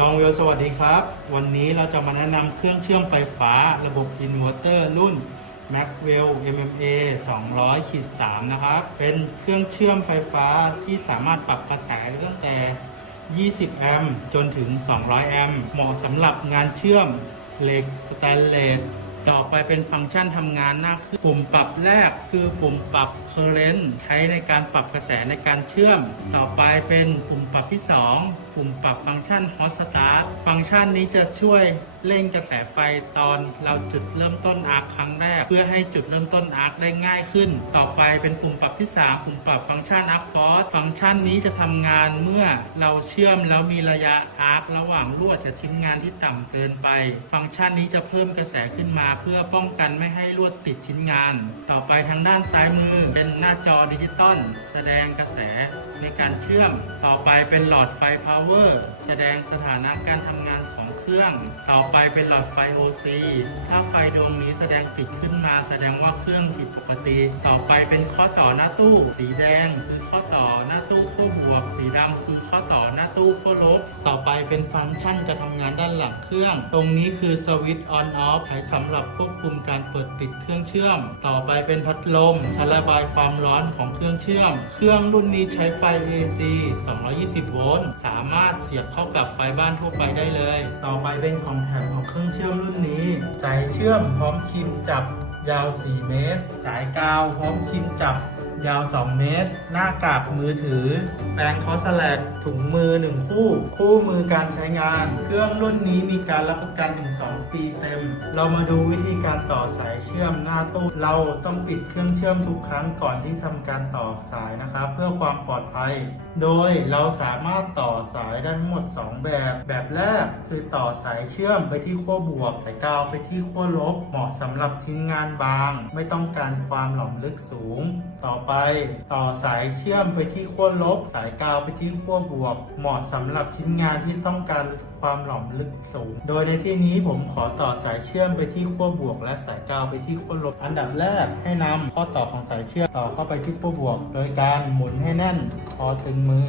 ลองเวลสวัสดีครับ วันนี้เราจะมาแนะนำเครื่องเชื่อมไฟฟ้าระบบอินเวอร์เตอร์รุ่น Maxwell MMA 200ขีด3นะครับ เป็นเครื่องเชื่อมไฟฟ้าที่สามารถปรับกระแสได้ตั้งแต่ 20 แอมป์จนถึง 200 แอมป์เหมาะสำหรับงานเชื่อมเหล็กสแตนเลสต่อไปเป็นฟังก์ชันทำงานหน้าเครื่องปุ่มปรับแรกคือปุ่มปรับ current ใช้ในการปรับกระแสในการเชื่อม ต่อไปเป็นปุ่มปรับที่ 2 ปุ่มปรับฟังก์ชัน hot start ฟังก์ชันนี้จะช่วยเร่งกระแสไฟตอนเราจุดเริ่มต้นอาร์คครั้งแรก เพื่อให้จุดเริ่มต้นอาร์คได้ง่ายขึ้น ต่อไปเป็นปุ่มปรับที่ 3 ปุ่มปรับฟังก์ชัน arc force ฟังก์ชันนี้จะทำงานเมื่อเราเชื่อมแล้วมีระยะอาร์คระหว่างลวดกับชิ้นงานที่ต่ำเกินไป ฟังก์ชันนี้จะเพิ่มกระแสขึ้นมา เพื่อป้องกันไม่ให้ลวดติดชิ้นงาน ต่อไปทางด้านซ้ายมือ เป็นหน้าจอดิจิตอลแสดงกระแสในการเชื่อม ต่อไปเป็นหลอดไฟเพา power แสดงสถานะการทำงาน เครื่อง ต่อไปเป็นหลอดไฟ OC ถ้าไฟดวงนี้แสดงติดขึ้นมาแสดงว่าเครื่องผิดปกติ ต่อไปเป็นข้อต่อหน้าตู้ สีแดงคือข้อต่อหน้าตู้ขั้วบวก สีดำคือข้อต่อหน้าตู้ขั้วลบ ต่อไปเป็นฟังก์ชันการทำงานด้านหลังเครื่อง ตรงนี้คือสวิตช์ on off ใช้สำหรับควบคุมการเปิดปิดเครื่องเชื่อม ต่อไปเป็นพัดลมใช้ระบายความร้อนของเครื่องเชื่อม เครื่องรุ่นนี้ใช้ไฟ AC 220 โวลต์ สามารถเสียบเข้ากับไฟบ้านทั่วไปได้เลย ต่อไปเป็นของแถมของเครื่องเชื่อมรุ่นนี้ สายเชื่อมพร้อมครีมจับยาว 4 เมตร สายกาวพร้อมครีมจับยาว 2 เมตร หน้ากากมือถือ แปรงคอสแลกถุงมือ 1 คู่ คู่มือการใช้งาน เครื่องรุ่นนี้มีการรับประกันถึง2ปีเต็ม เรามาดูวิธีการต่อสายเชื่อมหน้าตู้เราต้องปิดเครื่องเชื่อมทุกครั้งก่อนที่ทำการต่อสายนะครับ เพื่อความปลอดภัย โดยเราสามารถต่อสายได้ทั้งหมด 2 แบบ แบบแรกคือต่อสายเชื่อมไปที่ขั้วบวกสายกาวไปที่ขั้วลบ เหมาะสำหรับชิ้นงานบาง ไม่ต้องการความหลอมลึกสูง ต่อไป ต่อสายเชื่อมไปที่ขั้วลบ สายกาวไปที่ขั้วบวก เหมาะสำหรับชิ้นงานที่ต้องการความหลอมลึกสูง โดยในที่นี้ผมขอต่อสายเชื่อมไปที่ขั้วบวก และสายกาวไปที่ขั้วลบ อันดับแรกให้นำข้อต่อของสายเชื่อมต่อเข้าไปที่ขั้วบวก โดยการหมุนให้แน่นพอตึงมือ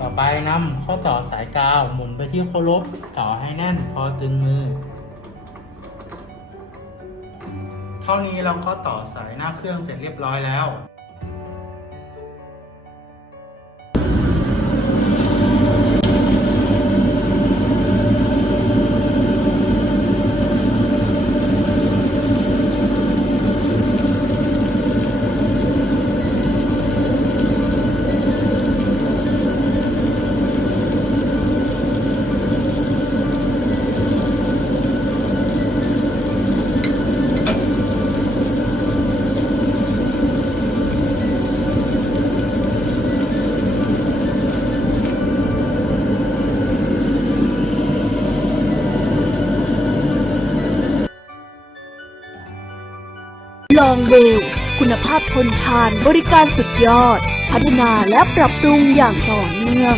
ต่อไปนำข้อต่อสายกาวหมุนไปที่ขั้วลบ ต่อให้แน่นพอตึงมือ เท่านี้เราก็ต่อสายหน้าเครื่องเสร็จเรียบร้อยแล้ว ลองเวล คุณภาพทนทานบริการสุดยอด พัฒนาและปรับปรุงอย่างต่อเนื่อง